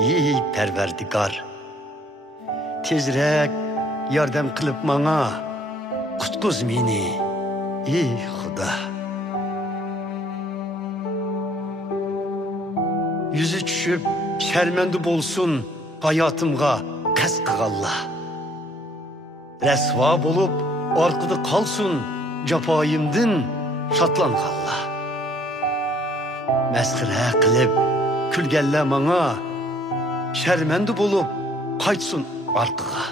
Ey Perverdigar, tezrek yordam qilib manga, qutquz meni, ey Xudo. Yüzü tushib sharmanda bo'lsin hayotımga qasd qilganlar. Rasvo bo'lib orqada qolsin jafoyimdan shotlanganlar. Masxara qilib kulganlar manga sharmanda bo'lib qaytsin orqaga.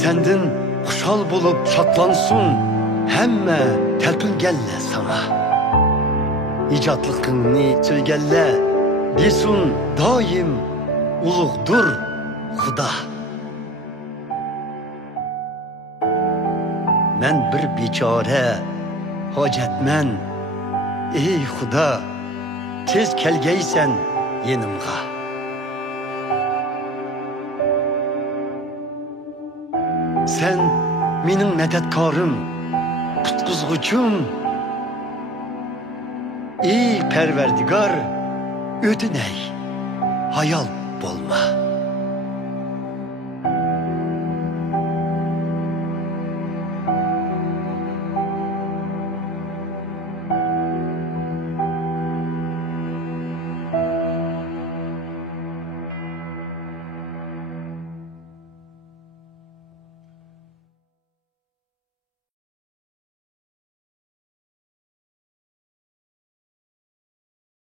Sendin xushal bo'lib shotlansin hamma talpinganlar sana. İcatlıqını söygenler desin daim ulug'dur Xudo. Men bir bechora hojatman, ey Xudo, tez kelgaysan yenimga. Sen mening madadkorim, qutquzg'uchim. Ey Perverdigar, ötüney, hayal bolma.